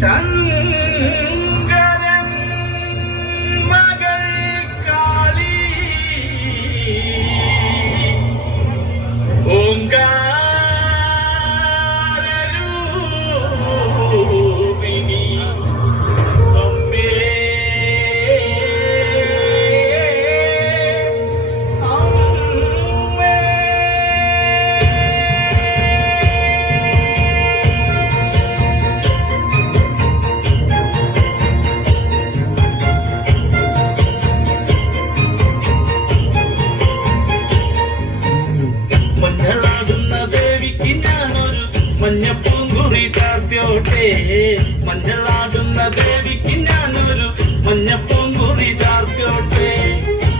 ശങ്കരൻ മകൾ കാളി ഓങ്കാരൂപിണി അമ്മേ മഞ്ഞപ്പൂങ്കുറി ചാർത്തിയോട്ടെ മഞ്ഞളാടുന്ന ദേവിക്ക് ഞാനൊരു മഞ്ഞപ്പൂങ്കുറി ചാർത്തിയോട്ടെ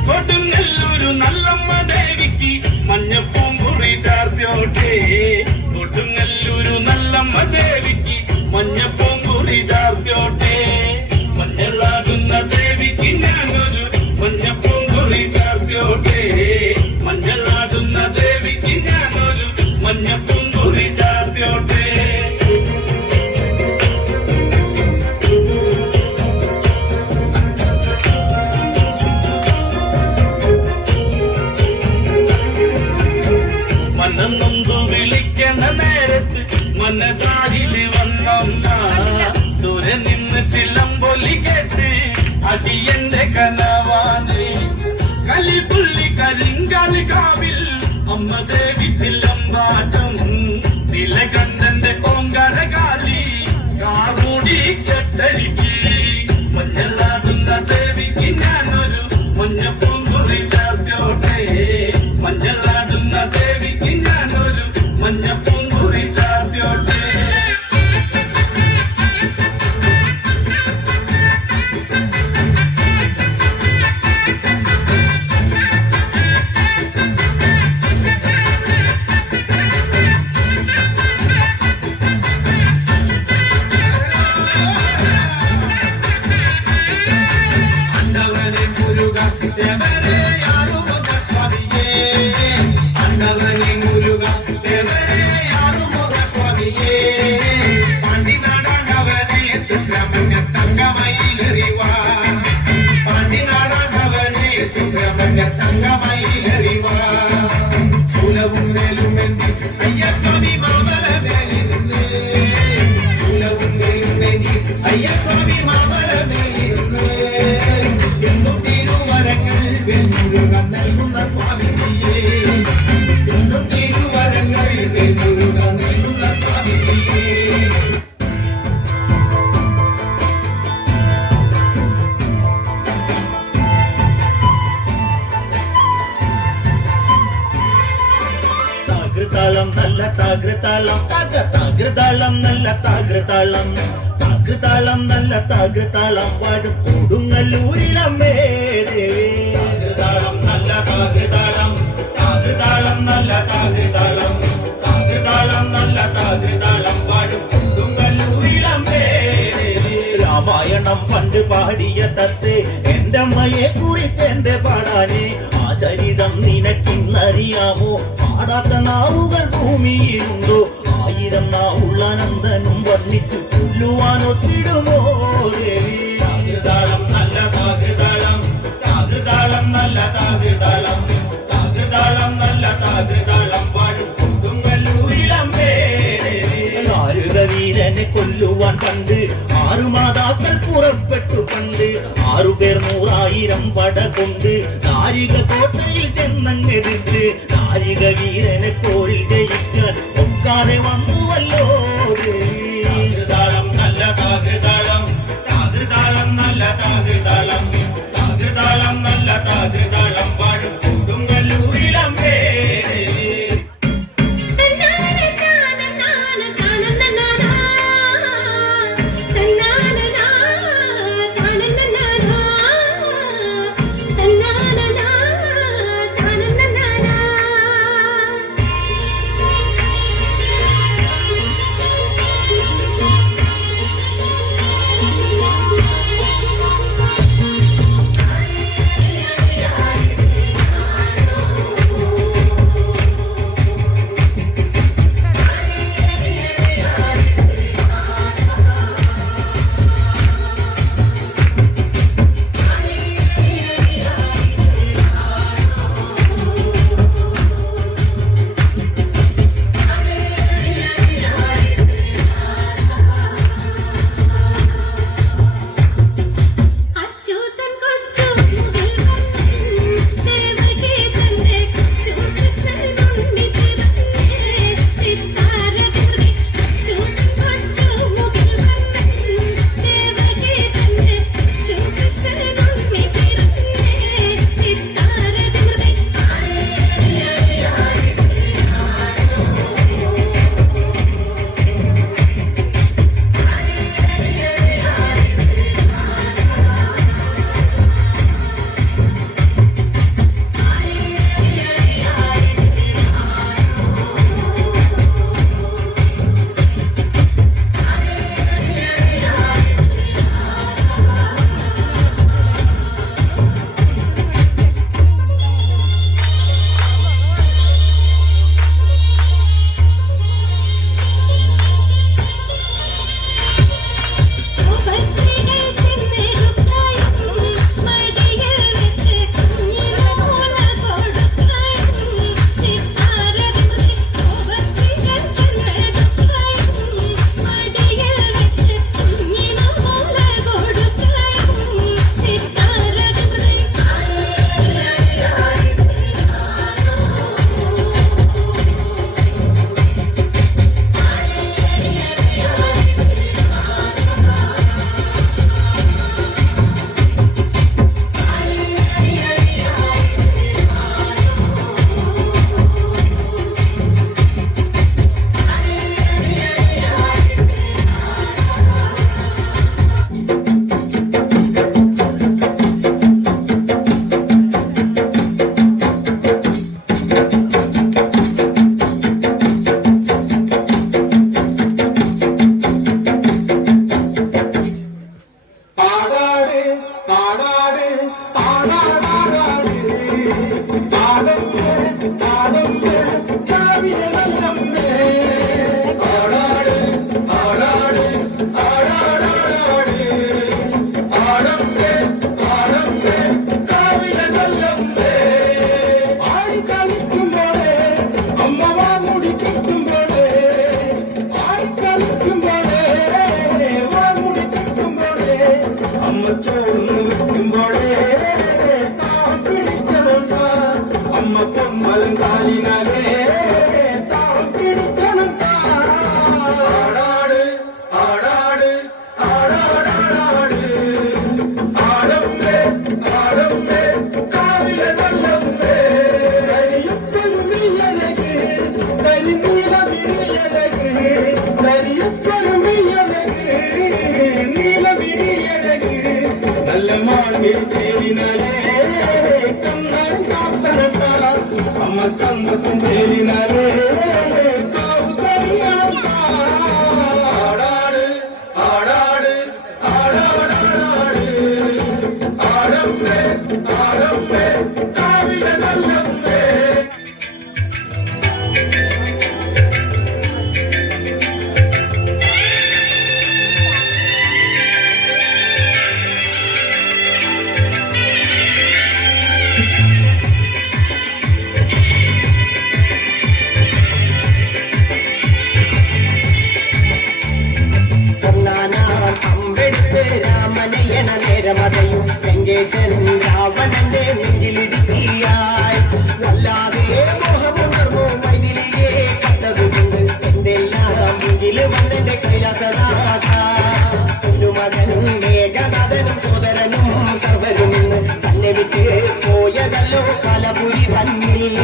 കൊടുങ്ങല്ലൂരു നല്ലമ്മ ദേവിക്ക് മഞ്ഞപ്പൂങ്കുറി ചാർത്തിയോട്ടെ കൊടുങ്ങല്ലൂരു നല്ലമ്മ ദേവിക്ക് മഞ്ഞപ്പൂങ്കുറി ചാർത്തിയോട്ടെ മഞ്ഞളാടുന്ന ദേവിക്ക് ഞാനൊരു മഞ്ഞപ്പൂങ്കുറി ചാർത്തിയോട്ടെ മഞ്ഞളാടുന്ന ദേവിക്ക് ഞാനൊരു മഞ്ഞപ്പൂങ്കുറി ചാർത്തിയോട്ടെ മനം നൊന്തു വിളിക്കണ നേരത്ത് മനതാരില് വന്നൊന്ന ദൂരെ നിന്ന് ചിലമ്പൊലി കേട്ട് അടിയന്റെ കനവാണ് കലിപുള്ളി കരിങ്കാലി കാവിൽ അമ്മ ദേവി ചിലമ്പാറ്റം നിലകണ്ഠന്റെ ഓങ്കാരകാലി കാർമുടി കെട്ടരിക്ക് മഞ്ഞളാടുന്ന ദേവിക്ക് ഞാനൊരു മഞ്ഞപ്പൂങ്കുറി ചാർത്തിയോട്ടെ മഞ്ഞളാടുന്ന ദേവിക്ക് ഞാനൊരു മഞ്ഞപ്പൂങ്കുറി ചാർത്തിയോട്ടെ ചൂലവും മേലുമെന്തി അയ്യസ്വാമി മാമല മേലിരുന്ന് ചൂലവും മേലുമെന്തി അയ്യസ്വാമി മാമല മേലിരുന്ന് എന്നും തിരുവരങ്ങൾ വെന്നുരുക നൽകുന്ന സ്വാമിയെ എന്നും തിരുവരങ്ങൾ വെന്നുരുക നൽകുന്ന സ്വാമിയെ നല്ല താകൃതാളം താകൃതാളം നല്ല താകൃതാളം താകൃതാളം നല്ല താകൃതാളം പാടും കൊടുങ്ങല്ലൂരിലമ്മേ താകൃതാളം നല്ല താകൃതാളം താകൃതാളം നല്ല താകൃതാളം താകൃതാളം നല്ല താകൃതാളം പാടും കൊടുങ്ങല്ലൂരിലമ്മേ രാമായണം പണ്ട് പാടിയ തത്തെ എന്റെ അമ്മയെ കുറിച്ച് എന്റെ പാടാനെ ആ ചരിതം നിനക്കിന്നറിയാമോ പാടാത്ത നാവുകൾ ഭൂമിയിലുണ്ടോ ആയിരം നാവുള്ള നന്ദനും വർണ്ണിച്ചു കൊല്ലുവാനൊത്തിടുമോ ദേവി താകൃതാളം നല്ല താകൃതാളം താകൃതാളം നല്ല താകൃതാളം താകൃതാളം നല്ല താകൃതാളം പാടും കൊടുങ്ങല്ലൂരിലമ്മേ ആരുക വീരനെ കൊല്ലുവാൻ കണ്ട് 6 മാതാക്കൾ പുറപ്പെട്ടു കണ്ട് 6 പേർ 100,000 പട കൊണ്ട് നാരിക കോട്ടയിൽ ചെന്നങ്ങെതിർത്ത് നാരിക വീരനെ പോരിൽ ജയിക്കാൻ ഒക്കാതെ വന്നുവല്ലോ താകൃതാളം നല്ല താകൃതാളം താകൃതാളം നല്ല താകൃതാളം താകൃതാളം നല്ല താകൃതാളം പാടും കൊടുങ്ങല്ലൂരിലമ്മേ ഉരുവെടുത്ത് രാമനയണ നേരമതയും വെങ്കേശൻ രാവണന്റെ നെഞ്ചിലിടുക്കിയായി വല്ലാതെ മോഹമുണർന്നു മൈതിലിയെ കണ്ടതുകൊണ്ട് എന്തെല്ലാം മുന്നിൽ വന്നെന്റെ കൈലാസനാഥ മകനും മേഘനാഥനും സോദരനും സർവരും തന്നെ വിട്ട് പോയതല്ലോ കലപുരി തന്നിൽ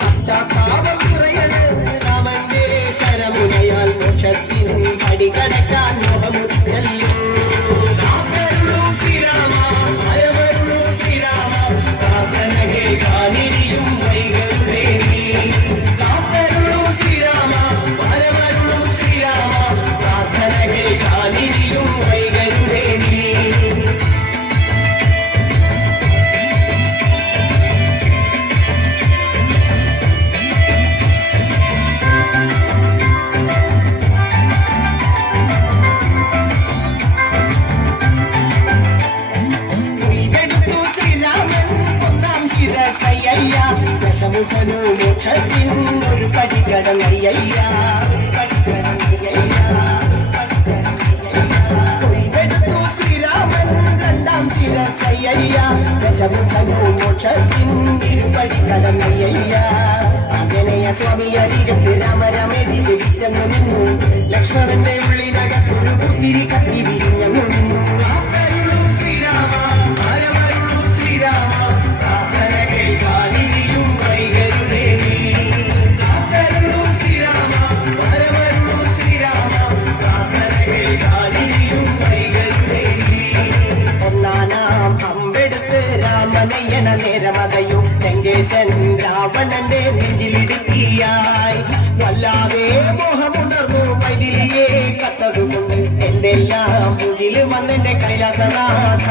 പശ്ചാത്താപം കുറയണ് രാമന്റെ ശരമുനയാൽ മോക്ഷത്തിൻ പടികടക്കാൻ മോഹമുറ്റല്ലോ ശ്രീരാമ അയവരുളൂ ശ്രീരാമ പ്രാർത്ഥന കേൾക്കാനിരിയും വൈകരുതേ കാത്തരുളൂ ശ്രീരാമ അയവരുളൂ ശ്രീരാമ പ്രാർത്ഥന കേൾക്കാനിരിയും വൈകരുതേ ദശമുഖനു മോക്ഷത്തിൻ ഒരു പടികടങ്ങയ്യ കൊയ്തെടുത്തു ശ്രീരാമൻ രണ്ടാം ശിരസയ്യ ദശമുഖനു മോക്ഷത്തിൻ ഇരുപടികടങ്ങയ്യ ആഞ്ജനേയ സ്വാമി അരികത്ത് രാമരാമേതി തിരിച്ചങ്ങു നിന്നു ലക്ഷ്മണന്റെ ഉള്ളിനകത്തൊരു പുത്തിരി കത്തി വിരിഞ്ഞങ്ങു നിന്നു ശ്രീരാമ ഹരമരുളൂ ശ്രീരാമ പ്രാർത്ഥന കേൾക്കാനിരിയും വൈകരുതേ കാത്തരുളൂ ശ്രീരാമ ഹരമരുളൂ ശ്രീരാമ പ്രാർത്ഥന കേൾക്കാനിരിയും വൈകരുതേ ഒന്നാനാം അമ്പെടുത്ത് രാമനയണ നേരമതയും ലങ്കേശൻ രാവണന്റെ നെഞ്ചിലിടുക്കിയായി വല്ലാതെ മോഹമുണർന്നു മൈതിലിയെ കത്തതുകൊണ്ട് എന്തെല്ലാം മുന്നിൽ വന്നെന്റെ കൈലാസനാഥ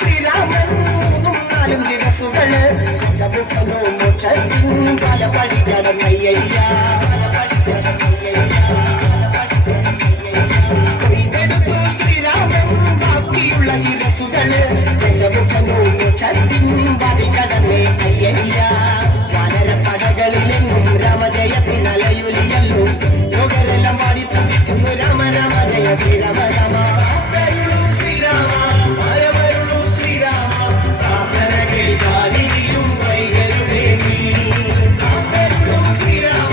ശ്രീരാമൻ മൂന്നും നാലും ദിവസുകള് ദശമുഖനോ മോക്ഷത്തിൻ കലപടി കടന്നയ്യ കൊയ്തെടുത്തു ശ്രീരാമൻ ബാക്കിയുള്ള ശിരസുകള് ദശമുഖനോ മോക്ഷത്തിൻ വരി കടന്നേ അയ്യ വാനരപ്പടകളിലെങ്ങും രാമജയത്തിനലയൊലിയല്ലോ ലോകരെല്ലാം പാടി സ്തുതിക്കുന്നു രാമ രാമ ജയ ശ്രീരാമ രാമ ശ്രീരാമ ഹരമരുളൂ ശ്രീരാമ പ്രാർത്ഥന കേൾക്കാനിരിയും വൈകരുതേ കാത്തരുളൂ ശ്രീരാമ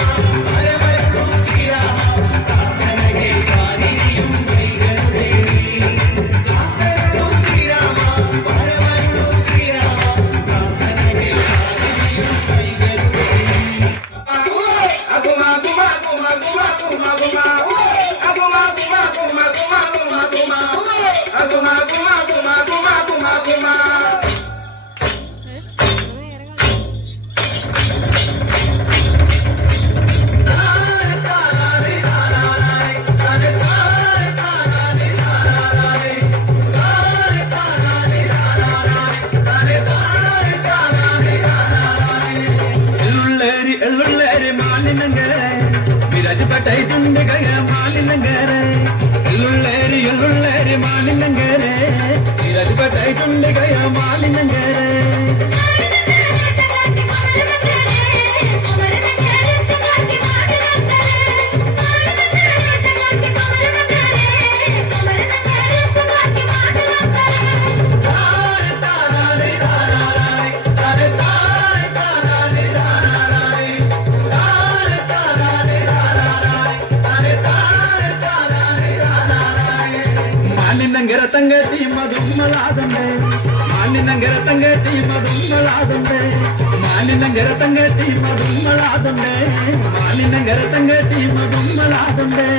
ഹരമരുളൂ ശ്രീരാമ പ്രാർത്ഥന കേൾക്കാനിരിയും വൈകരുതേ കാത്തരുളൂ ശ്രീരാമ ഹരമരുളൂ ശ്രീരാമ പ്രാർത്ഥന കേൾക്കാനിരിയും വൈകരുതേ അകുമാ കുമാ കുമാ കുമാ കുമാ കുമാ അകുമാ കുമാ കുമാ കുമാ കുമാ കുമാ അകുമാ കുമാ കുമാ കുമാ കുമാ കുമാ എള്ളുള്ളേരി മാലിനങ്കരെ വിരാജപ്പെട്ട തുണ്ടികയ മാലിനങ്കരെ എള്ളുള്ളേരി മാലിനങ്കരെ വിരാജപ്പെട്ട തുണ്ടികയ മാലിനങ്കരെ മാലിനങ്കര തങ്കട്ടി മധുമലാദണ്ടേ മാലിനങ്കര തങ്കട്ടി മധുമലാദണ്ടേ മാലിനങ്കര തങ്കട്ടി മധുമലാദണ്ടേ മാലിനങ്കര തങ്കട്ടി മധുമലാദണ്ടേ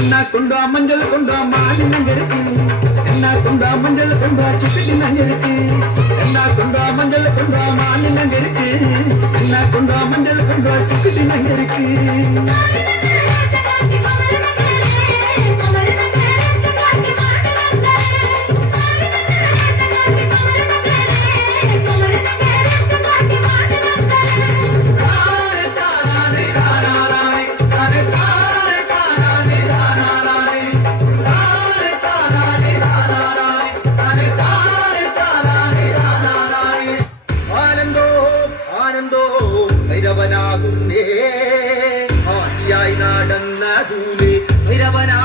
என்ன கொண்டா மஞ்சள் கொண்டா மாடி நங்கருக்கு என்ன கொண்டா மஞ்சள் கொண்டா சிக்கடி நங்கருக்கு என்ன கொண்டா மஞ்சள் கொண்டா மாடி நங்கருக்கு என்ன கொண்டா மஞ்சள் கொண்டா சிக்கடி நங்கருக்கு ഭൈരവനാകുന്നേ ആദിയായി നടന്ന ദൂരെ ഭൈരവനാ